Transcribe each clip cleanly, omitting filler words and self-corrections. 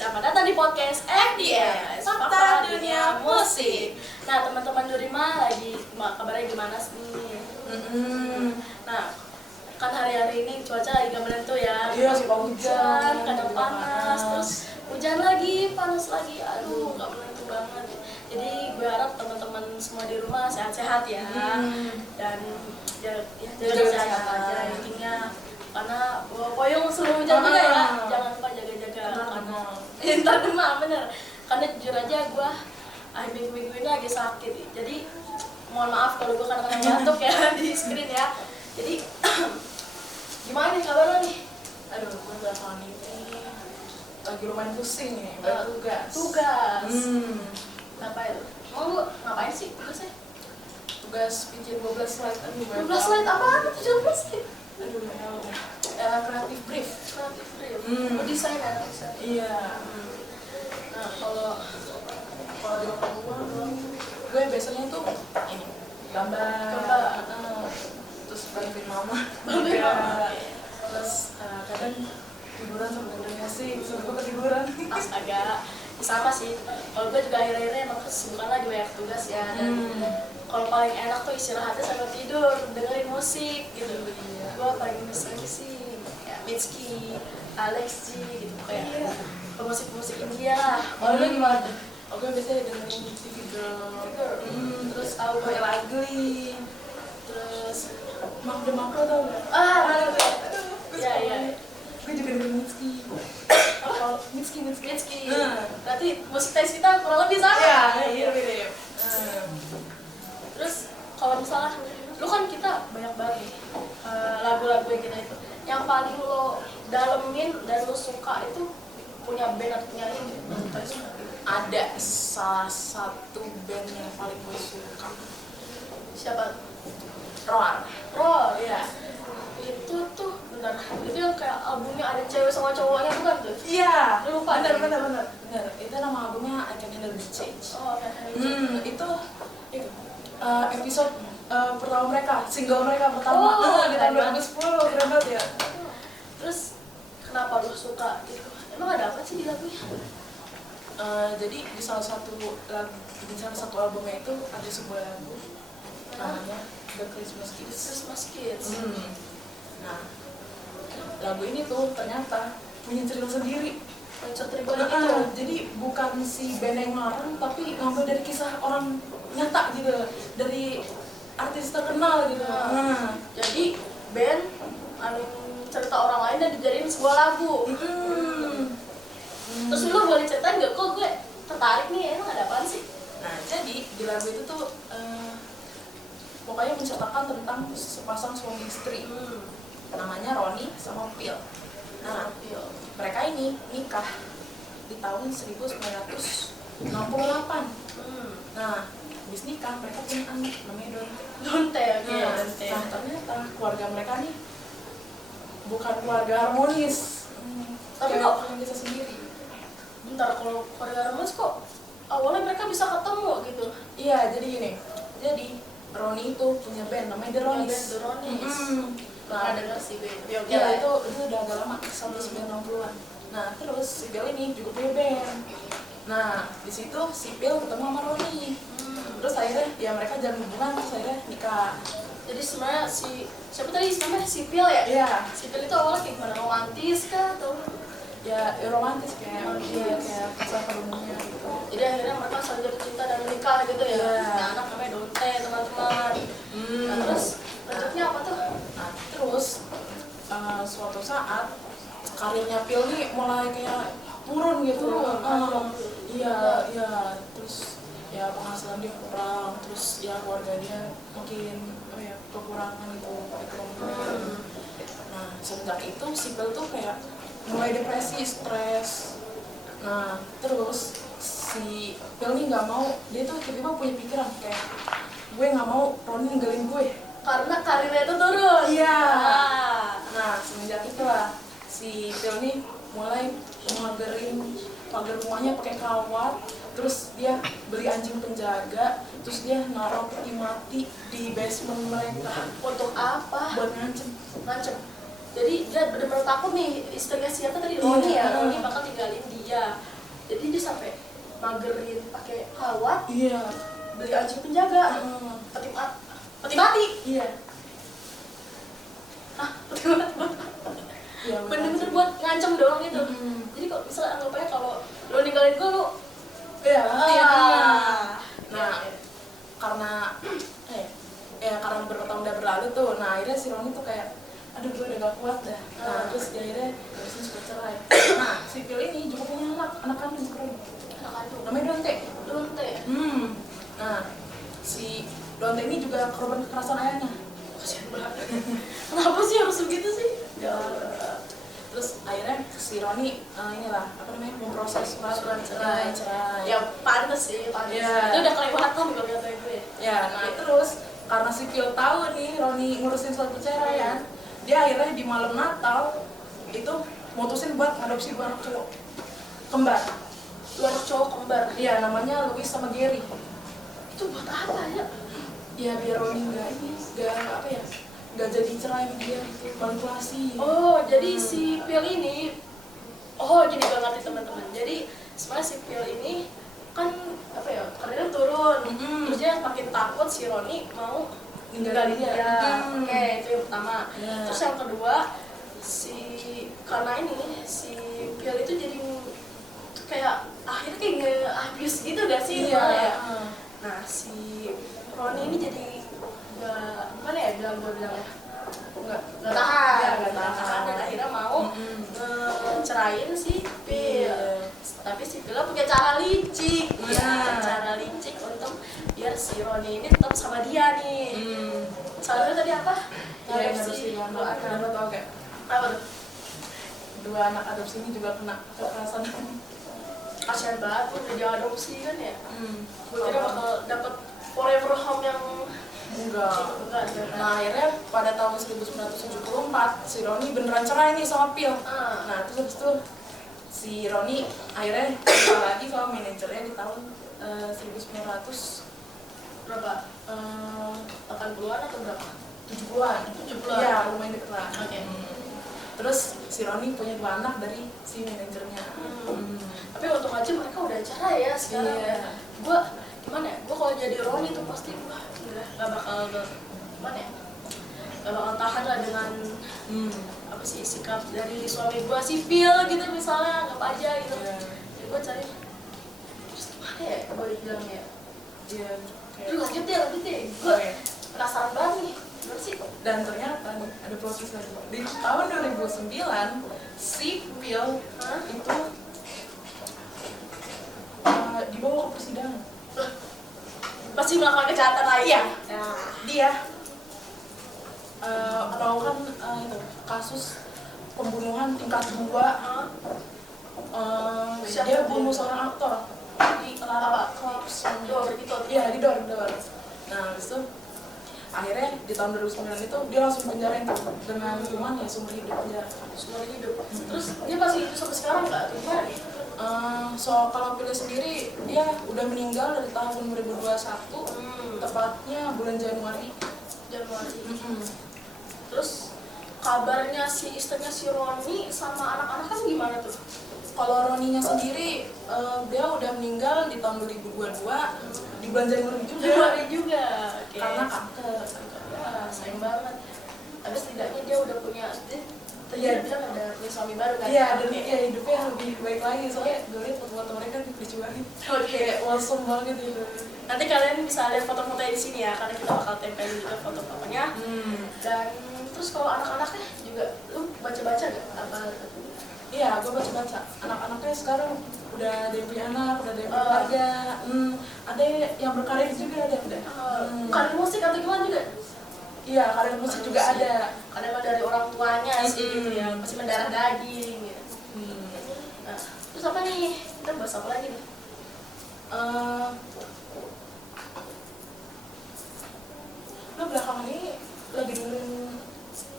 Selamat datang di podcast FDS, Fakta Dunia Musik. Nah, teman-teman Durima lagi kabarnya gimana sih? Nah, kan hari-hari ini cuaca lagi gak menentu ya. Iya, suka hujan, kadang panas, terus hujan lagi, panas lagi. Aduh, gak menentu banget. Jadi gue harap teman-teman semua di rumah sehat-sehat ya. Dan jaga kesehatan aja intinya. Karena pokoknya seluruh hujan juga ya. Jangan lupa jaga-jaga karena ntar demam bener. Karena jujur aja gue minggu-minggu ini lagi sakit. Jadi mohon maaf kalau gue kadang-kadang batuk ya di screen ya. Jadi gimana nih kabar lo nih? Aduh, gue belakangan ini lagi lumayan pusing nih, tugas. Ngapain? Mau lu ngapain sih tugasnya? Tugas bikin 12 slide. Aduh, 12 slide apaan? 17 slide? Aduh, kreatif brief. Kreatif brief? Desain ya? Iya. Nah, kalau di waktu gue biasanya tuh ini gambar. Terus bantuin mama. Terus kadang tiduran sambil dengerin musik, sampai gue ketiduran. agak sama sih. Kalau gue juga akhir-akhirnya emang kesibukan lagi banyak tugas ya. Dan kalau paling enak tuh istirahatnya sambil tidur, dengerin musik gitu. Gue paling sering sih ya Mitski, Alex G gitu kayak musik-musik India lah. Kalau lu gimana tuh? Gue biasanya dengerin TV Girl. Terus aku Gue Ugly. Terus Mark the Macro tau gak? Iya. Gue juga dengerin Mitski. Mitski. Berarti musik taste kita kurang lebih sama. Iya, mirip. Terus kalau misalnya lu kan kita banyak banget nih lagu-lagu yang kita itu. Yang paling lo dalemin dan lo suka itu punya band atau penyanyi gitu. Ada salah satu band yang paling gue suka. Siapa? Roar. Iya. Itu tuh benar. Itu yang kayak albumnya ada cewek sama cowoknya bukan tuh? Iya. Lupa. Bener. Itu nama albumnya I Can Handle This Change. Itu episode pertama mereka, single mereka pertama di tahun 2010, keren banget ya. Terus kenapa lu suka gitu? Emang ada apa sih di lagunya? Jadi di salah satu albumnya itu ada sebuah lagu namanya The Christmas Kids. Nah, lagu ini tuh ternyata punya cerita sendiri. Jadi bukan si band yang ngarang, tapi ngambil dari kisah orang nyata gitu, dari artis terkenal gitu. Jadi band cerita orang lain dan dijadiin sebuah lagu. Terus lu boleh ceritain nggak? Kok gue tertarik nih, emang ada apaan sih? Nah, jadi di lagu itu tuh pokoknya menceritakan tentang sepasang suami istri. Namanya Ronnie sama Phil. Nah, mereka ini nikah di tahun 1968. Nah, habis nikah mereka punya anak namanya Donte. Nah, ternyata keluarga mereka nih bukan keluarga harmonis. Tapi kok punya bisa sendiri. Bentar, kalau keluarga harmonis kok awalnya mereka bisa ketemu gitu? Iya, jadi gini. Jadi Ronnie itu punya band namanya The Ronnies. Nah, dengar sih gue. Iya, itu udah agak lama, sampai 1960-an. Nah, terus si Phil ini juga punya band. Nah, di situ si Phil ketemu sama Ronnie. Terus akhirnya ya mereka jalan hubungan, terus akhirnya nikah. Jadi sebenarnya siapa tadi namanya? Si Phil ya? Iya. Si Phil itu awalnya kayak gimana? Romantis kah atau? Ya romantis kayak kisah umumnya gitu. Jadi akhirnya mereka saling jatuh cinta dan menikah gitu ya. Punya anak namanya Donte, teman-teman. Nah, terus lanjutnya apa tuh? Nah, terus suatu saat karirnya Phil nih mulai kayak turun gitu. Iya, terus ya penghasilan dia kurang, terus ya keluarga dia makin kekurangan gitu ekonominya. Nah, semenjak itu si Phil tuh kayak mulai depresi, stres. Nah, terus si Phil nih nggak mau, dia tuh tiba-tiba punya pikiran kayak gue nggak mau Ronnie ninggalin gue karena karirnya itu turun. Iya. Nah, semenjak itulah si Phil nih mulai magerin pagar rumahnya pakai kawat, terus dia beli anjing penjaga, terus dia naruh peti mati di basement mereka. Untuk apa? Buat ngancem. Jadi dia benar-benar takut nih istrinya siapa tadi? Ronnie ya? Ronnie bakal tinggalin dia. jadi dia sampai magerin pakai kawat, Iya. beli anjing penjaga, peti mati. Iya. Peti mati Iya, bener-bener buat ngancem doang gitu. Jadi kalau misalnya anggap aja kalau lo ninggalin gue lo Iya, iya. nah Karena karena beberapa tahun udah berlalu tuh, nah akhirnya si Roni tuh kayak aduh gue udah gak kuat dah. Nah terus dia akhirnya harusnya suka cerai. Nah si Phil ini juga punya anak kandung sekarang, anak kandung namanya Dante. Nah si Dante ini juga korban kekerasan ayahnya. kasihan banget. Kenapa sih harus begitu sih? Ya, terus akhirnya si Roni memproses surat cerai. Ya pantes sih, pantes. Iya. Itu udah kelewatan kalau kata gue. Ya, nah terus karena si Phil tahu nih Roni ngurusin surat perceraian, dia akhirnya di malam Natal itu mutusin buat ngadopsi 2 anak cowok kembar. 2 anak cowok kembar. Iya, namanya Louis sama Gary. Itu buat apa ya? Ya biar Roni nggak jadi cerai sama dia gitu, manipulasi. Oh, jadi si Phil ini, gini gue ngerti teman-teman. Jadi sebenarnya si Phil ini kan karirnya turun, terus dia makin takut si Roni mau ninggalin dia. Oke, itu yang pertama. Terus yang kedua, karena ini si Phil itu jadi kayak akhirnya kayak nge-abuse gitu gak sih? Iya. Nah si Roni ini jadi nggak tahan dan akhirnya mau ngecerain si Phil. Tapi si Phil punya cara licik, cara licik untuk biar si Roni ini tetap sama dia nih. Salah satu tadi apa? Adopsi 2 anak. Lo tau gak? Apa tuh? 2 anak adopsi ini juga kena kekerasan. Kasian banget tuh udah diadopsi kan ya. Gue kira bakal dapet forever home yang enggak. Nah akhirnya pada tahun 1974 si Roni beneran cerai nih sama Phil. Nah terus habis itu si Roni akhirnya nikah lagi sama manajernya di tahun 1900 berapa? 80-an atau berapa? 70-an. 70-an. Iya, lumayan deket lah. Oke. Terus si Roni punya 2 anak dari si manajernya. Tapi untung aja mereka udah cerai ya sekarang. Iya. Gue gimana ya? Gue kalau jadi Roni tuh pasti gak bakal gimana ya? Gak bakal tahan lah dengan sikap dari suami gue si Phil gitu misalnya, anggap aja gitu. Jadi gue cari terus gimana ya? Gue bilangnya ya. Iya. Lu lanjut deh. Gue penasaran banget nih. Gimana sih? Dan ternyata ada proses lagi. Di tahun 2009 si Phil itu dibawa ke persidangan. Pasti melakukan kejahatan lain. Iya. Nah, Dia melakukan kasus pembunuhan tingkat 2. Dia bunuh seorang aktor di Clubs Door gitu. Iya, di Door. Nah, habis itu akhirnya di tahun 2009 itu dia langsung penjarain tuh dengan hukuman ya seumur hidup penjara. Seumur hidup. Terus dia masih hidup sampai sekarang nggak? Gimana nih? Kalau Phil sendiri dia udah meninggal dari tahun 2021, tepatnya bulan Januari. Terus kabarnya si istrinya si Roni sama anak-anak kan gimana tuh? Kalau Roninya sendiri dia udah meninggal di tahun 2022 di bulan Januari juga. Okay. Karena kanker. Ya, sayang banget. Tapi setidaknya dia udah punya Iya, dia ada punya suami baru kan? Iya, dan hidupnya lebih baik lagi soalnya gue liat foto-foto mereka lucu banget. Kayak wholesome banget gitu. Nanti kalian bisa lihat foto-fotonya di sini ya, karena kita bakal tempelin juga foto-fotonya. Dan terus kalau anak-anaknya juga, lu baca-baca gak? Iya, gue baca-baca. Anak-anaknya sekarang udah ada yang punya anak, udah ada yang berkeluarga. Ada yang berkarir juga ada. Karir musik atau gimana juga? Iya, karir musik juga ada. Kadang dari orang tuanya sih gitu ya, masih mendarah daging gitu. Nah, terus apa nih? Kita bahas apa lagi nih? Lo belakangan ini lagi dengerin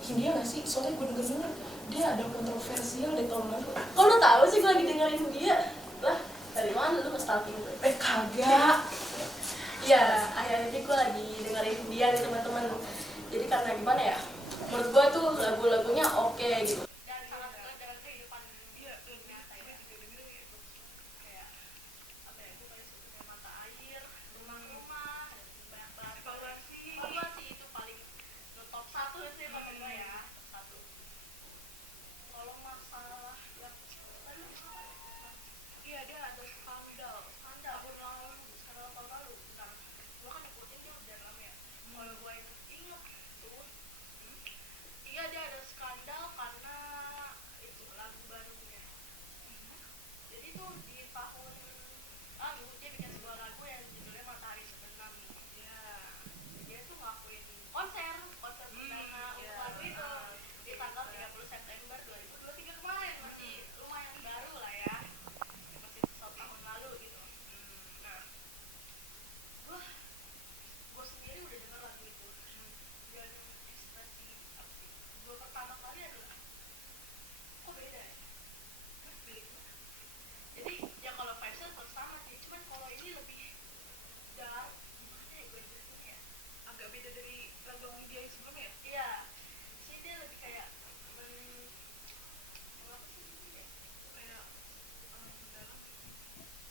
Hindia gak sih? Soalnya gue denger dia ada kontroversial di tahun lalu. Kok lu tahu sih gue lagi dengerin dia? Lah, dari mana lu nge-stalking gue? Kagak. Iya, akhir-akhir ini gue lagi dengerin dia nih teman-teman. Jadi karena gimana ya? Menurut gue tuh lagu-lagunya oke gitu. Dan sangat dekat dengan kehidupan dia, nyata ya. Kalau gue inget tuh, iya dia ada skandal karena itu lagu barunya. Jadi tuh di tahun lalu dia bikin sebuah lagu yang judulnya Matahari Terbenam. Ya, dia tuh ngakuin konser perdana untuk lagu itu di tanggal 30 September 2023 kemarin, masih lumayan baru lah ya, masih 1 tahun lalu gitu. Nah, gue sendiri udah denger lagu itu dan ekspresi apa sih? Gue pertama kali adalah kok beda ya? Jadi ya kalau vibes-nya tetap sama sih, cuman kalau ini lebih dark, gimana ya gue jelasin ya, agak beda dari lagu dia yang sebelumnya ya. Iya sih, dia lebih kayak apa sih ini ya, kayak dalam,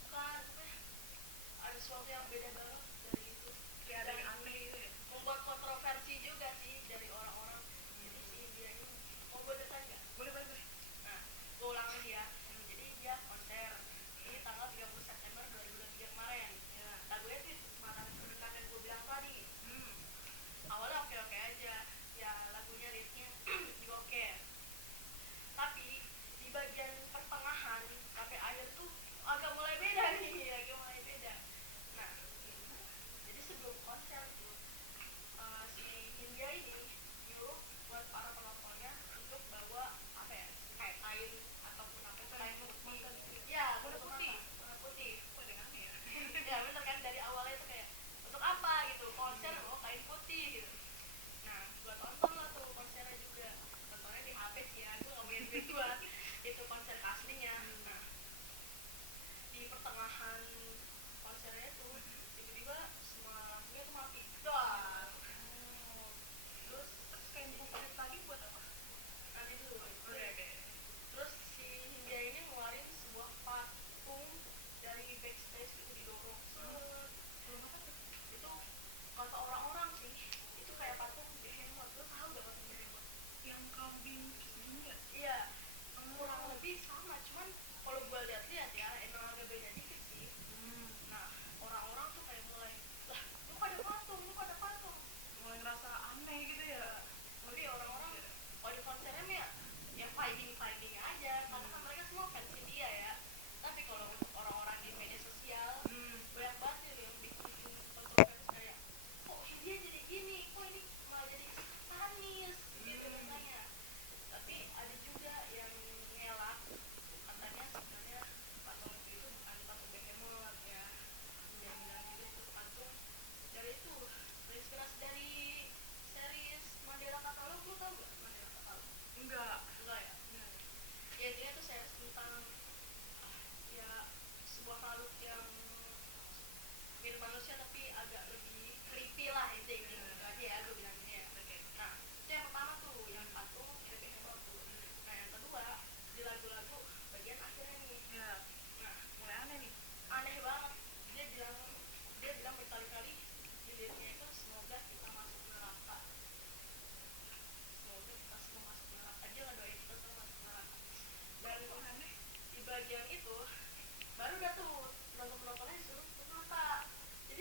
bukan apa ya, ada sesuatu yang beda banget dari itu, kayak ada yang aneh gitu ya, membuat kontroversi juga sih dari orang-orang. Jadi si dia ini, mau gue ceritain nggak? Boleh boleh boleh. Nah, gue ulang lagi ya. Jadi dia konser ini tanggal 30 September 2023 kemarin. Ya. Lagunya tuh Matahari Terbenam yang gue bilang tadi. Awalnya oke-oke aja, ya lagunya liriknya juga oke. Tapi di bagian pertengahan sampai akhir tuh agak mulai beda nih, agak mulai beda. Nah, jadi sebelum konser tuh si Hindia ini nyuruh buat para penontonnya untuk bawa apa ya, kayak kain ataupun apa, kain putih. Ya, warna putih, warna putih. Kok ada aneh ya? Ya bener kan, dari awalnya itu kayak untuk apa gitu, konser bawa kain putih gitu. Nah, gua tonton lah tuh konsernya juga, tontonnya di HP sih ya, gua nggak punya duit buat itu konser aslinya. Nah, di pertengahan konsernya tuh tiba-tiba semua lampunya tuh mati doang. Terus kain putih tadi buat apa? Nanti dulu. Oke. Terus si Hindia ini ngeluarin sebuah patung dari backstage itu, didorong. Itu kata orang-orang sih itu kayak patung behemoth. Lo tahu gak patung behemoth? Yang kambing sebelumnya? Iya, kurang lebih sama, cuman kalau gue lihat-lihat ya emang agak beda dikit sih. Nah, orang-orang tuh kayak mulai, lah lu kok ada patung, lu kok ada patung, mulai ngerasa aneh gitu ya. Tapi orang-orang kalau di konsernya mah ya vibing aja, karena kan mereka semua fans dia ya. Tapi kalau untuk orang-orang di media sosial banyak banget nih yang bikin kontroversi kayak, kok dia jadi gini, kok ini malah jadi satanis gitu katanya. Tapi ada juga yang ngelak, katanya sebenarnya patung itu bukan patung behemoth ya. Dia bilang juga itu patung dari itu, terinspirasi dari series Mandela Katalog. Lu tau gak Mandela Katalog? Enggak ya. Ya intinya tuh series tentang ya sebuah makhluk yang mirip manusia tapi agak lebih creepy lah, itu aja ya gue bilangnya ya. Nah, itu yang pertama tuh, yang patung mirip behemoth tuh. Nah, yang kedua di lagu-lagu bagian akhirnya nih. Nah, mulai aneh nih, aneh banget. Dia bilang berkali-kali di liriknya itu, semoga kita masuk neraka, semoga kita semua masuk neraka. Dia ngedoain kita semua masuk neraka. Dan aneh di bagian itu baru dah tuh penonton-penontonnya disuruh tutup mata. Jadi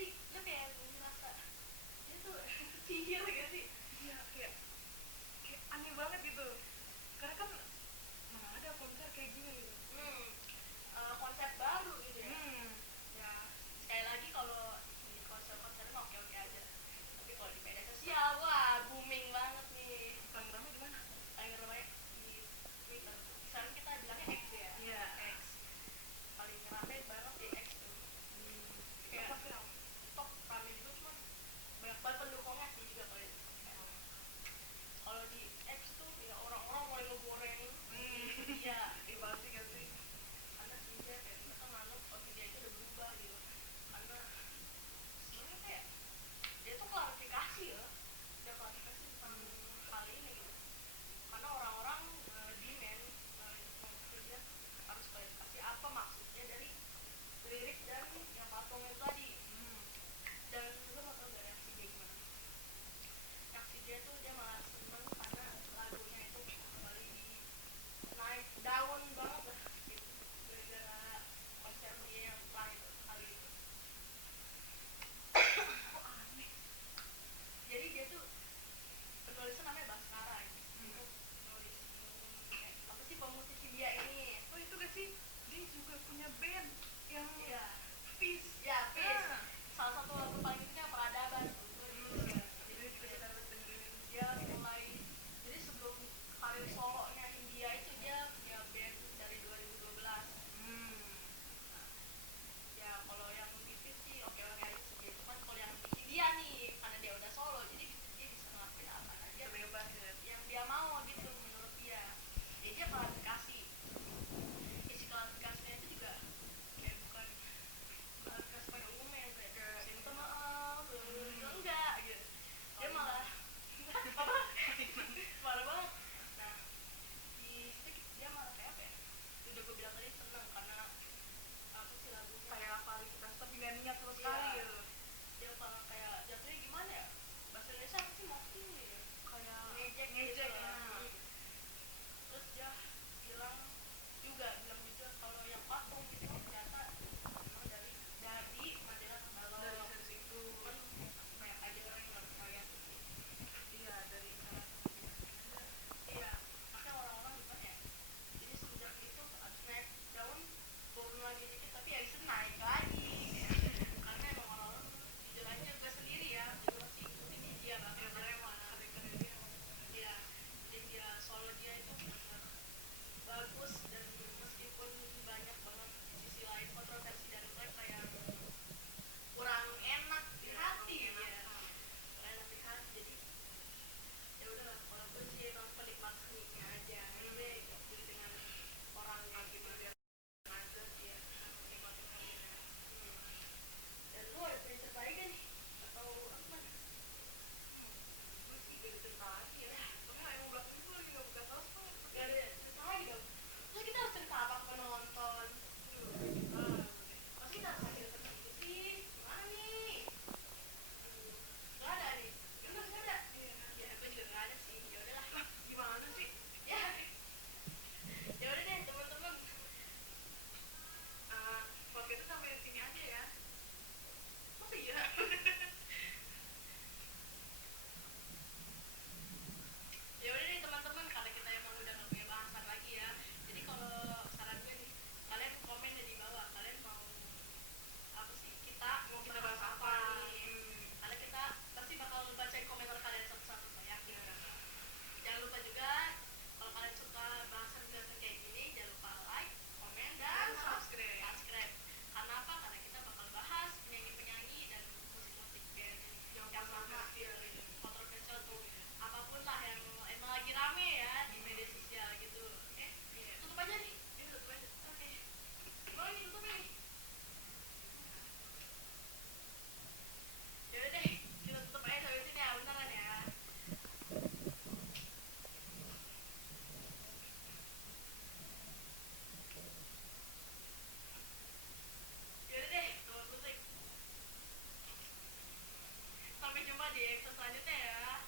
di episode selanjutnya ya.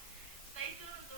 Stay tune untuk